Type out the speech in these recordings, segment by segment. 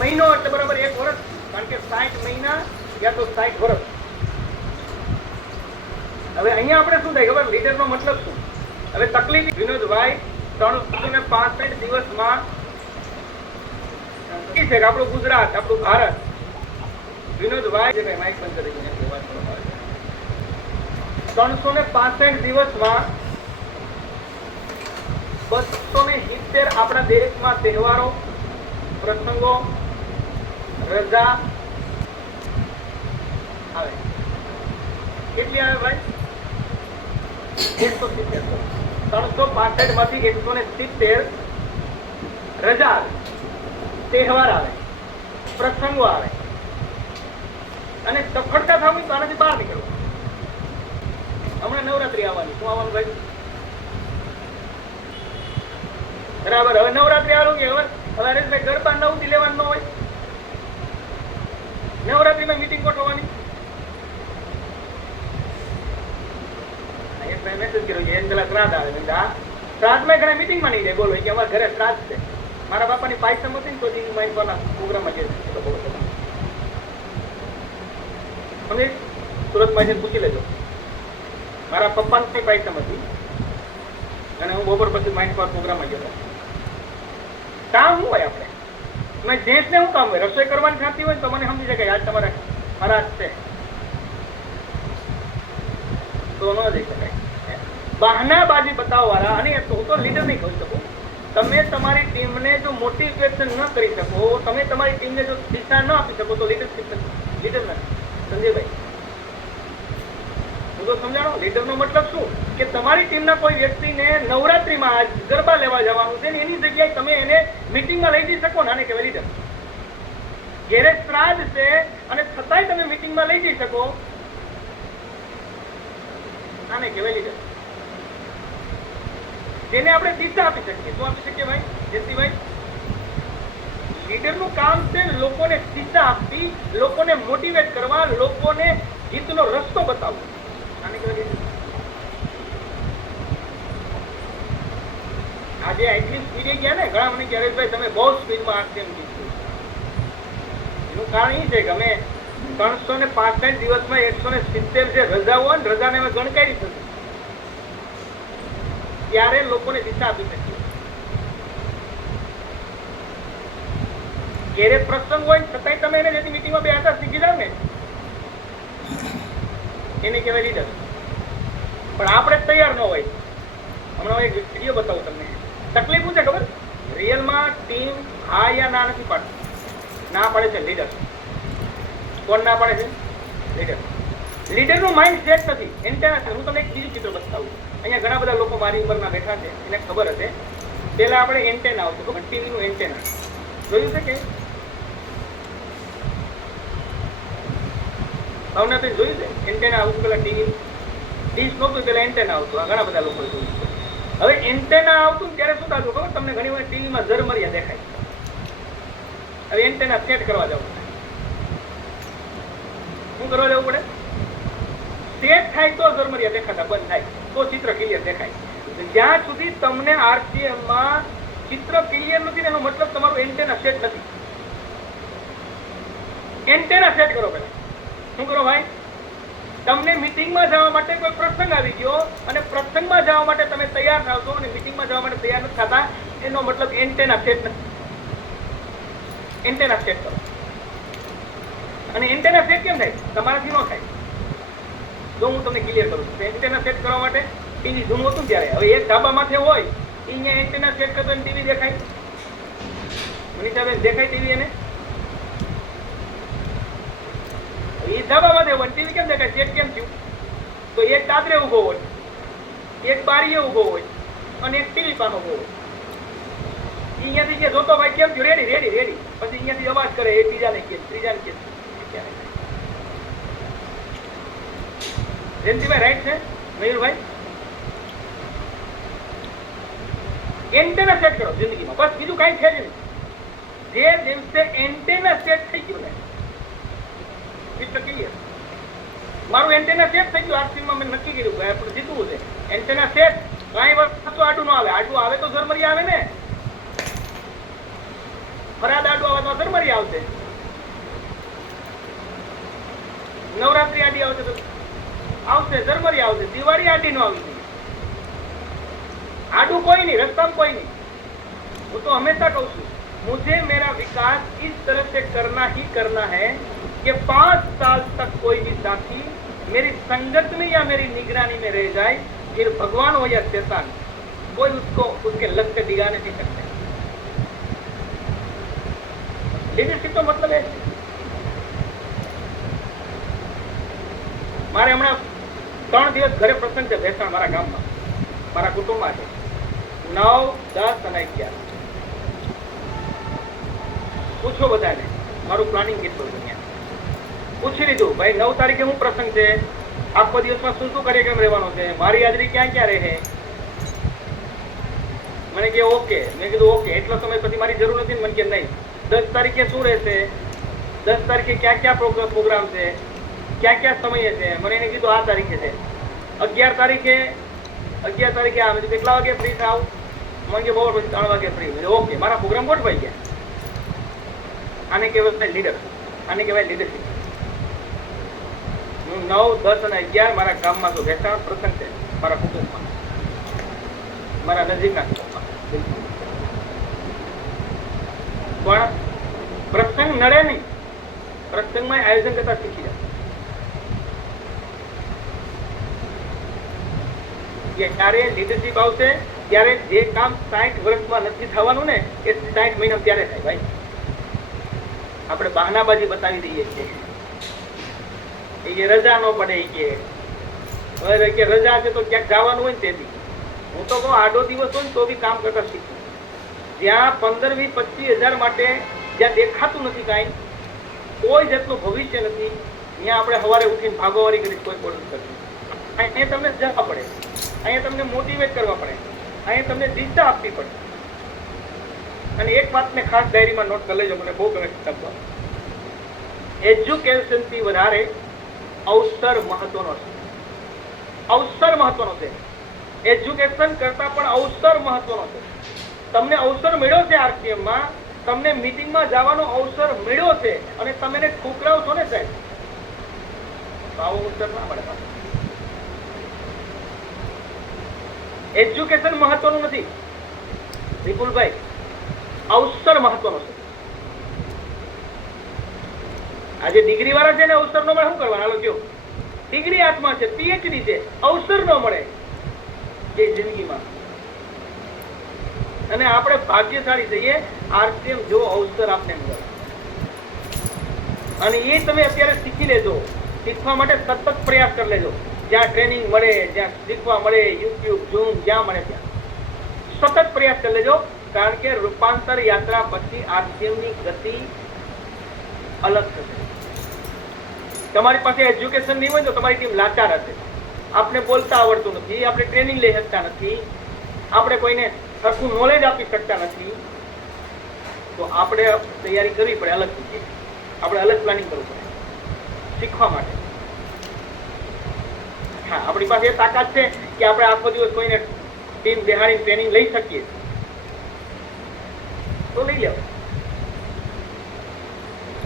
મહિનો એટલે બરાબર 1 વર્ષ, કારણ કે 60 મહિના યા તો 60 વર્ષ. હવે અહીંયા આપણે શું થાય ખબર, લીડરનો મતલબ શું? હવે તકલીફ વિનોદભાઈ 365 દિવસમાં છે કે આપણું ગુજરાત, આપણું ભારત, વિનોદભાઈ જે માઇક બંધ કરી દીધું, 365 દિવસમાં 270 આપણા દેશમાં તહેવારો, પ્રસંગો, રજા આવે. કેટલી આવે ભાઈ? 170. 365 માંથી 170 રજા આવે, તહેવાર આવે, પ્રસંગો આવે. અને સફળતા થવી તો આનાથી બહાર નીકળવું. હમણાં નવરાત્રી આવવાની, શું આવવાનું ભાઈ? બરાબર. હવે નવરાત્રી આવવાનું કે હવે હરેશભાઈ ગરબા 9 થી લેવાનું ન હોય, નવરાત્રીમાં મીટિંગ ગોઠવવાની. મેસેજ કર્યો કે એન્જલા શ્રાદ્ધ આવે, શ્રાદ્ધમાં ઘણા મીટિંગમાં નહીં જાય. બોલો કે અમારા ઘરે શ્રાદ્ધ છે, મારા બાપાની પાયસમ હતી ને તો મારી પ્રોગ્રામમાં જઈએ. સુરતમાં જઈને પૂછી લેજો, મારા પપ્પાની પાયસમ હતી અને હું બપોર પછી માઇન્ડ પર પ્રોગ્રામમાં ગયો. કામ શું હોય આપણે? જેન્ટ્સને શું કામ હોય? રસોઈ કરવાની થતી હોય તો મને સમજી જાય કે આજ તમારે મારા છે તો ન જઈ શકાય. બહાનાબાજી બતાવવાળા, અને હું તો લીડર નહીં કહી શકું. તમે તમારી ટીમને જો મોટિવેશન ન કરી શકો, તમે તમારી ટીમને જો દિશા ન આપી શકો તો લીડરશીપ લીડર નથી. સંજયભાઈ, હું તો સમજાણો. લીડરનો મતલબ શું કે તમારી ટીમના કોઈ વ્યક્તિને નવરાત્રીમાં ગરબા લેવા જવાનું છે ને એની જગ્યાએ તમે એને મીટિંગમાં લઈ જઈ શકો ને, આને કહેવાય લીડર. ઘેરે શ્રાદ્ધ છે અને છતાંય તમે મીટિંગમાં લઈ જઈ શકો, આને કહેવાય લીડર. જેને આપણે દિશા આપી શકીએ. શું આપી શકીએ ભાઈ જયંતિભાઈ? લીડરનું કામ છે લોકોને દિશા આપવી, લોકોને મોટિવેટ કરવા, લોકોને જીતનો રસ્તો બતાવવો. આને કહેવાય લીડર. આજે આટલી સ્પીડે ગયા ને, ઘણા મને કહે ભાઈ તમે બહુ સ્પીડમાં આ કેમ જીત્યું. એનું કારણ એ છે કે અમે 365 દિવસમાં 170 જે રજાઓ હોય ને, રજાને અમે ગણકારી થતી ત્યારે લોકોને દિશા આપી શકીએ. ઘેરે પ્રસંગ હોય છતાંય તમે એને જેથી મીટિંગમાં બેસતા શીખી જાવ ને, એને કહેવાય લીડર. પણ આપણે તૈયાર ન હોય. હમણાં એક વિડીયો બતાવું તમને. તકલીફ શું છે ખબર? રિયલમાં ટીમ હા યા ના નથી પાડતી. ના પાડે છે લીડર. કોણ ના પાડે છે? લીડર. લીડરનું માઇન્ડ સેટ નથી. એન્ટેના છે. હું તમને એક બીજું ચિત્ર બતાવું. અહીંયા ઘણા બધા લોકો મારી ઉંમરના બેઠા છે, એને ખબર હશે. પેલા આપણે એન્ટેના આવતું ખબર, ટીવીનું એન્ટેના જોયું છે કે ભાવનાબેન જોયું છે? એન્ટેના આવતું પેલા ટીવી ડીશ નહોતું, પેલા એન્ટેના આવતું. આ ઘણા બધા લોકો જોયું છે. હવે એન્ટેના આવતું ત્યારે શું થતું ખબર? તમને ઘણી વાર ટીવીમાં ઝરમરિયા દેખાય. હવે એન્ટેના સેટ કરવા જવું, શું કરવા જવું પડે? સેટ થાય તો ઝરમરિયા દેખાતા બંધ થાય, તો ચિત્ર ક્લિયર દેખાય. જ્યાં સુધી તમને RCM માં ચિત્ર ક્લિયર નથી, એનો મતલબ તમારું એન્ટેના સેટ નથી. એન્ટેના સેટ કરો પહેલા. શું કરો ભાઈ? તમને મીટિંગમાં જવા માટે કોઈ પ્રસંગ આવી ગયો અને પ્રસંગમાં જવા માટે તમે તૈયાર થાવ છો અને મીટિંગમાં જવા માટે તૈયાર નથી થતા, એનો મતલબ એન્ટેના સેટ નથી. એન્ટેના સેટ કરો. અને એન્ટેના સેટ કેમ થાય? તમારાથી ન થાય. જો હું તમને ક્લિયર કરું છું, એન્ટેના સેટ કરવા માટે ટીવી જૂનું હતું ત્યારે, હવે એક ધાબા માથે હોય અહીંયા એન્ટેના સેટ કરતો ટીવી દેખાય. મનીષાબેન દેખાય ટીવી? એને એ ધાબા માથે હોય ટીવી કેમ દેખાય? સેટ કેમ થયું? તો એક દાદરે ઉભો હોય, એક બારીએ ઉભો હોય અને એક ટીવી પાસે ઉભો હોય. અહીંયાથી જે જોતો ભાઈ કેમ થયું? Ready ready ready. પછી અહીંયાથી અવાજ કરે, એક બીજાને કે ત્રીજાને કે. જયંતિભાઈ રાઈટ છે? મયુરભાઈ, એન્ટેના સેટ કરો જિંદગીમાં, બસ બીજું કઈ છે જ નહીં. જે દિવસે એન્ટેના સેટ થઈ ગયું ને, ક્લિયર. મારું એન્ટેના સેટ થઈ ગયું. આરસીમાં મેં નક્કી કર્યું કે આપણે જીતવું છે. એન્ટેના સેટ, કઈ વસ્તુ આડું ન આવે. આડું આવે તો ઝરમરી આવે ને. ફરાદ આડું આવે તો ઝરમરી ઝરમરી આવશે, નવરાત્રી આડી આવશે તો આવશે, ઝરમરી આવશે, દિવાળી આડી નો આવી જોઈએ. आडू कोई नहीं, रस्ता कोई नहीं. वो तो हमेशा कहूँ छू, मुझे मेरा विकास इस तरह से करना ही करना है कि 5 साल तक कोई भी साथी मेरी संगत में या मेरी निगरानी में रह जाए, फिर भगवान हो या शैतान, कोई उसको उसके लग से डिगा नहीं सकते. लीडरशिप तो मतलब है. મારે હમણાં 3 દિવસ ઘરે પ્રસંગ છે ભેસાણ, મારા ગામમાં, મારા કુટુંબમાં છે. 9, 10 અને 11 પૂછો બધાને મારું પ્લાનિંગ કેટલું છે. પૂછી લીધું ભાઈ 9 તારીખે હું પ્રસંગ છે, આખો દિવસમાં શું શું કાર્યક્રમ રહેવાનો છે, મારી હાજરી ક્યાં ક્યાં રહે. મને કે ઓકે. મેં કીધું ઓકે, એટલો સમય પછી મારી જરૂર નથી. મને કે નહીં, 10 તારીખે શું રહેશે, 10 તારીખે ક્યાં ક્યાં પ્રોગ્રામ છે, ક્યાં ક્યાં સમયે છે. મને એને કીધું આ તારીખે છે. 11 તારીખે આ મેં કેટલા વાગે ફ્રી થાવ. મને કે બપોર પછી 3 વાગે ફ્રી. ઓકે, મારા પ્રોગ્રામ ગોઠવાઈ ગયા. આને કહેવાય લીડર, આને કહેવાય લીડરશીપ. હું 9, 10 અને 11 મારા ગામમાં છું. ભેસાણ પ્રસંગ છે મારા કુટુંબમાં, મારા નજીકના કુટુંબમાં. પણ પ્રસંગ નડે નહીં, પ્રસંગમાં આયોજન કરતા શીખી જાય. ત્યારે લીડરશીપ આવશે ત્યારે જે કામ 60 વર્ષમાં નથી થવાનું ને એ 60 મહિના ત્યારે થાય. ભાઈ આપણે બહાનાબાજી બતાવી દઈએ છીએ, રજા ન પડે કે રજા છે તો ક્યાંક જવાનું હોય ને તેથી. હું તો કહું આડો દિવસ હોય ને તો બી કામ કરતા શીખવું. જ્યાં 15, 20, 25 હજાર માટે જ્યાં દેખાતું નથી, કાંઈ કોઈ જાતનું ભવિષ્ય નથી, ત્યાં આપણે સવારે ઉઠીને ભાગોવારી કરી કોઈ કોશિશ કરતી. અહીંયા તમને જવા પડે, અહીંયા તમને મોટિવેટ કરવા પડે, અહીંયા તમને દિશા આપવી પડે. અને એક વાતને ખાસ ડાયરીમાં નોટ કરી લેજો, મને બહુ ગમે કિતાબમાં. એજ્યુકેશનથી વધારે અવસર મહત્વનો છે. અવસર મહત્વનો છે. એજ્યુકેશન કરતા પણ અવસર મહત્વનો છે. તમને અવસર મળ્યો છે આરસીએમમાં, તમને મીટિંગમાં જવાનો અવસર મળ્યો છે અને તમે એને ઠુકરાવશો ને સાહેબ, તો આવો અવસર ના મળે. એજ્યુકેશન મહત્વનું નથી વિપુલભાઈ, અવસર મહત્વનો છે. આજે ડિગ્રી વાળા છે ને અવસર નો મળે શું કરવાના? હાલો કયો, ડિગ્રી હાથમાં છે, પીએચડી છે, અવસર નો મળે જે જિંદગીમાં. અને આપણે ભાગ્યશાળી થઈએ, આરસીએમ જો અવસર આપને મળે. અને એ તમે અત્યારે શીખી લેજો, શીખવા માટે સતત પ્રયાસ કરી લેજો. જ્યાં ટ્રેનિંગ મળે, જ્યાં શીખવા મળે, યુટ્યુબ, ઝૂમ, જ્યાં મળે ત્યાં સતત પ્રયાસ કરી લેજો. કારણ કે રૂપાંતર યાત્રા પછી આરસીએમની ગતિ અલગ થશે. તમારી પાસે એજ્યુકેશન નહીં હોય તો તમારી ટીમ લાચાર હશે. આપણે બોલતા આવડતું નથી, આપણે ટ્રેનિંગ લઈ શકતા નથી, આપણે કોઈને સરખું નોલેજ આપી શકતા નથી. તો આપણે તૈયારી કરવી પડે અલગથી. આપણે અલગ પ્લાનિંગ કરવું પડે શીખવા માટે. હા, આપણી પાસે એ તાકાત છે કે આપણે આખો દિવસ કોઈને ટીમ બેહાડી ટ્રેનિંગ લઈ શકીએ તો લઈ લેવું.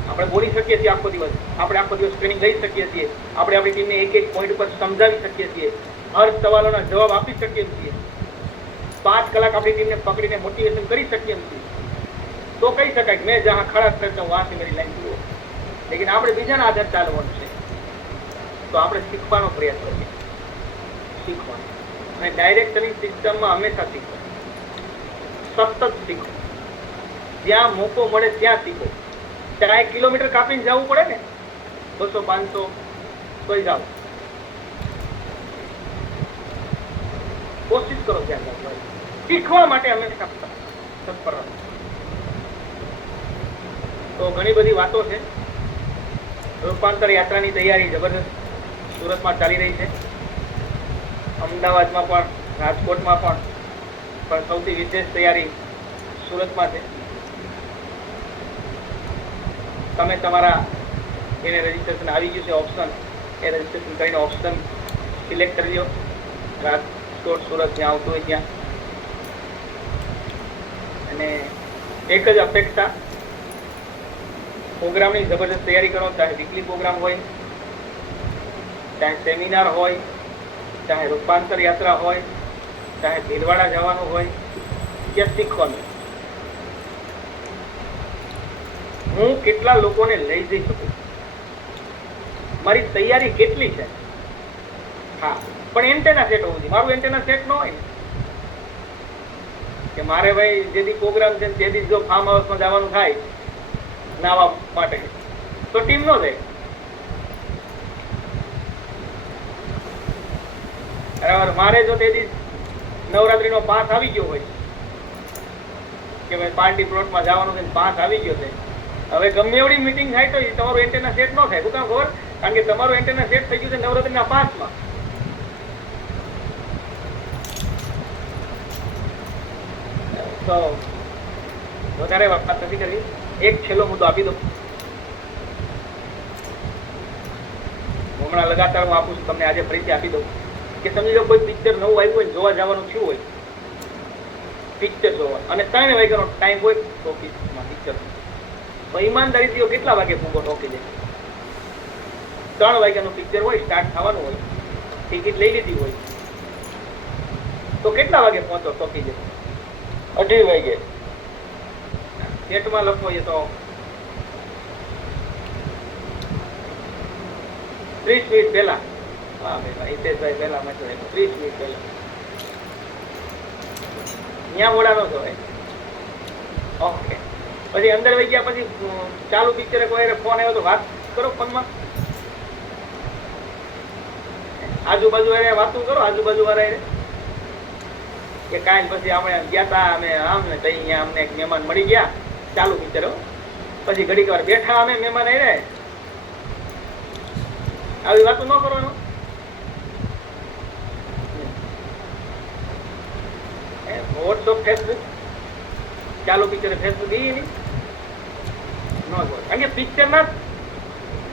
આપણે બોલી શકીએ છીએ આખો દિવસ, આપણે આખો દિવસ ટ્રેનિંગ લઈ શકીએ છીએ, આપણે આપણી ટીમને એક એક પોઈન્ટ પર સમજાવી શકીએ છીએ, હર સવાલોના જવાબ આપી શકીએ છીએ, 5 કલાક આપણી ટીમને પકડીને મોટિવેશન કરી શકીએ છીએ. તો કહી શકાય કે મેં જહાં ખડા કરતા હું વહાં સે મેરી લાઈન જુઓ. લેકિન આપણે બીજાના આધાર ચાલવાનું છે. તો આપણે શીખવાનો પ્રયાસ કરીએ, શીખવાનો. અને ડાયરેક્ટની સિસ્ટમમાં હંમેશા શીખો, સતત શીખો. જ્યાં મોકો મળે ત્યાં શીખો. 4 કિલોમીટર કાપીને જવું પડે ને, 200, 500 તોય જાઓ. કોશિશ કરો ત્યાં જાઓ. શીખવા માટે હંમેશા તત્પર રહો. તો ઘણી બધી વાતો છે. રૂપાંતર યાત્રાની તૈયારી જબરદસ્ત સુરતમાં ચાલી રહી છે, અમદાવાદમાં પણ, રાજકોટમાં પણ સૌથી વિશેષ તૈયારી સુરતમાં છે. તમે તમારા એને રજીસ્ટ્રેશન આવી ગયું છે ઓપ્શન, એ રજીસ્ટ્રેશન કરીને ઓપ્શન સિલેક્ટ કરી લો. રાજકોટ, સુરત જ્યાં આવતું હોય ત્યાં. અને એક જ અપેક્ષા પ્રોગ્રામની જબરદસ્ત તૈયારી કરો, ચાહે વીકલી પ્રોગ્રામ હોય, ચાહે સેમિનાર હોય, ચાહે રૂપાંતર યાત્રા હોય, ચાહે ભીલવાડા જવાનું હોય, ત્યાં શીખવાનું હું કેટલા લોકોને લઈ જઈ શકું, મારી તૈયારી કેટલી છે. હા, પણ એન્ટેના સેટ હોવું જોઈએ. મારું એન્ટેના સેટ ન હોય ને કે મારે ભાઈ જેથી પ્રોગ્રામ છે તેથી જો ફાર્મ હાઉસમાં જવાનું થાય નાવા માટે તો ટીમ ન જાય. બરાબર. મારે જો તેથી નવરાત્રીનો પાસ આવી ગયો હોય કે ભાઈ પાર્ટી પ્લોટમાં જવાનું છે, પાસ આવી ગયો છે, હવે ગમે એવડી મીટિંગ થાય તો તમારું એન્ટેના સેટ ન થાય. શું કામ ખબર? કારણ કે તમારું એન્ટેના સેટ થઈ ગયું છે નવરાત્રીના પાસમાં. તો વધારે વાત નથી કરવી. એક છેલ્લો મુદ્દો આપી દો. હમણાં લગાતાર હું આપું છું તમને, આજે ફરીથી આપી દઉં કે સમજી લો કોઈ પિક્ચર નવું આવ્યું હોય, જોવા જવાનું થયું હોય, પિક્ચર જોવા, અને 3 વાગ્યાનો ટાઈમ હોય ઓફિસમાં પિક્ચર, તો ઈમાનદારીથી કેટલા વાગે પૂગો ટોકી જાય? 3 વાગ્યાનું પિક્ચર હોય, સ્ટાર્ટ થવાનું હોય, ટિકિટ લઈ લીધી હોય, તો કેટલા વાગે પહોંચો ટોકી જાય? 2:30 વાગે. સેટમાં લખો એ તો 30 મિનિટ પહેલા. હા ભાઈ, હિતેશભાઈ પહેલા મેં 30 મિનિટ પહેલા ત્યાં મોડા ન જવાય. ઓકે. પછી અંદર વહી ગયા પછી ચાલુ પિક્ચરે કોઈ ફોન આવ્યો તો વાત કરો ફોનમાં, આજુબાજુ વાતો કરો આજુબાજુ વાળા કે કાલ પછી અમે ગયા તા, અમે આમ ને તઈ અહીંયા અમને એક મહેમાન મળી ગયા, ચાલુ પિક્ચર. પછી ઘડીક વાર બેઠા અમે મહેમાન આવી વાતો ન કરવાનું. વોટ્સઅપ, ફેસબુક, ચાલુ પિક્ચર ફેસબુક એ નહીં ન જોય. કારણ કે પિક્ચર ના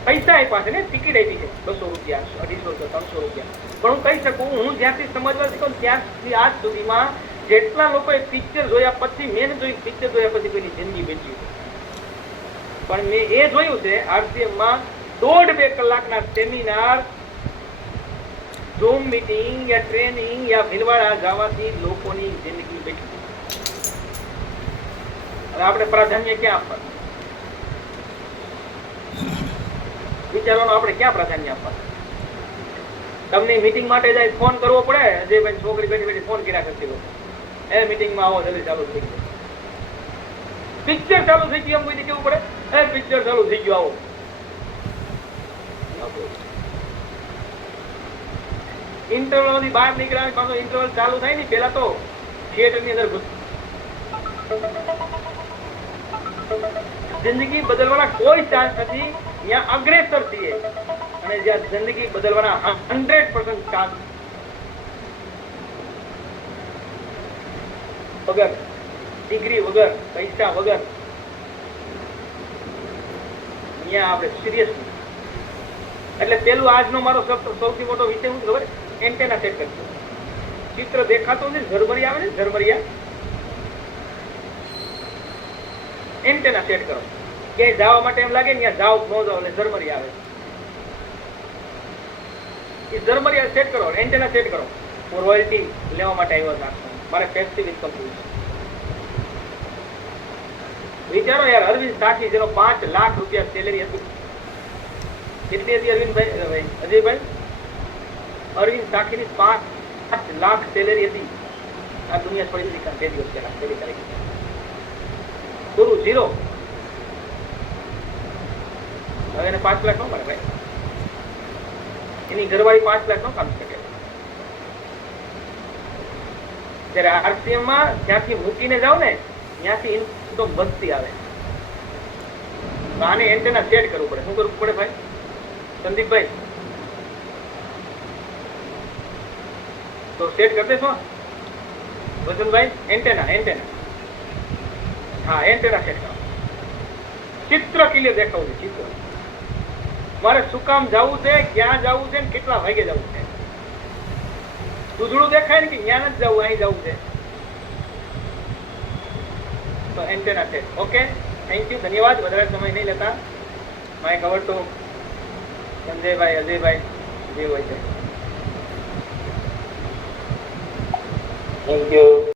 પૈસા આપ્યા છે ને, ટિકિટ આપી છે 200 રૂપિયા, 250 300 રૂપિયા. પણ હું કહી શકું, હું જ્યાંથી સમજવા શીખું ત્યાંથી આજ સુધીમાં જેટલા લોકોએ પિક્ચર જોયા પછી, મેં જોયું પિક્ચર જોયા પછી કોઈની જિંદગી બેચી, પણ મેં એ જોયું છે આરસીએમમાં 1.5-2 કલાકના સેમિનાર, ઝૂમ મીટિંગ યા ટ્રેનિંગ યા ભીલવાડા જવાથી લોકોની જિંદગી બેઠી. હવે આપણે પ્રાધાન્ય ક્યાં આપવાનું? વિચારવાનું આપણે ક્યાં પ્રાધાન્ય આપવાનું? તમને મીટિંગ માટે જાય ફોન કરવો પડે, અજયભાઈ છોકરી બેઠી બેઠી ફોન કર્યા કરતી હોય, એ મીટિંગમાં આવો, જલ્દી ચાલુ થઈ ગયું, પિક્ચર ચાલુ થઈ ગયું, એમ કોઈ કેવું પડે, એ પિક્ચર ચાલુ થઈ ગયું આવો. ઇન્ટરવલ માંથી બહાર નીકળ્યા પાછો ઇન્ટરવલ ચાલુ થાય ને પેલા તો થિયેટર ની અંદર જિંદગી બદલવાના કોઈ ચાન્સ નથી. ત્યાં અગ્રેસર થઈએ અને જ્યાં જિંદગી બદલવાના 100% ચાન્સ વગર, ડિગ્રી વગર, પૈસા વગર, ત્યાં આપણે સિરિયસ. એટલે પેલું આજનો મારો સૌથી મોટો વિષય શું ખબર? એન્ટેના સેટ કરજો. ચિત્ર દેખાતો નથી, ઝરમરી આવે ને, ઝરમરિયા, એન્ટેના સેટ કરો. ક્યાંય જવા માટે એમ લાગે ને ત્યાં જાવ ન જાવ એટલે ઝરમરી આવે, એ ઝરમરિયા સેટ કરો, એન્ટેના સેટ કરો. હું રોયલ્ટી લેવા માટે આવ્યો છું, મારે પેસિવ ઇન્કમ જોઈએ. વિચારો યાર, અરવિંદ સાક્ષી જેનો 5 લાખ રૂપિયા સેલેરી હતી, કેટલી હતી અરવિંદભાઈ, અજયભાઈ? અરવિંદ સાક્ષીની 5 લાખ સેલેરી હતી. આ દુનિયા છોડી દીધી 2 દિવસ પહેલા, પહેલી તારીખે. પૂરું ઝીરો. હવે એને 5 લાખ ન મળે ભાઈ, એની ઘરવાળી 5 લાખ નો કામ શકે. જયારે આરસીએમ માં જ્યાંથી મૂકીને જાવ ને ત્યાંથી ઇન્કમ વધતી આવે. આને એન્ટેના સેટ કરવું પડે. શું કરવું પડે ભાઈ સંદીપભાઈ? તો સેટ કરી દેશો વસંતભાઈ? એન્ટેના હા, એન્ટેના સેટ કરો. ચિત્ર ક્લિયર દેખાવું છે. ચિત્ર મારે શું કામ જવું છે, ક્યાં જવું છે, કેટલા વાગે જવું છે. દૂધડું દેખાય ને કે ત્યાં જ જવું, અહીં જવું છે, તો antenna set. Okay, thank you, ધન્યવાદ. વધારે સમય નહીં લેતા. માય કવર ટુ સંજયભાઈ, અજયભાઈ, જે હોય છે. Thank you.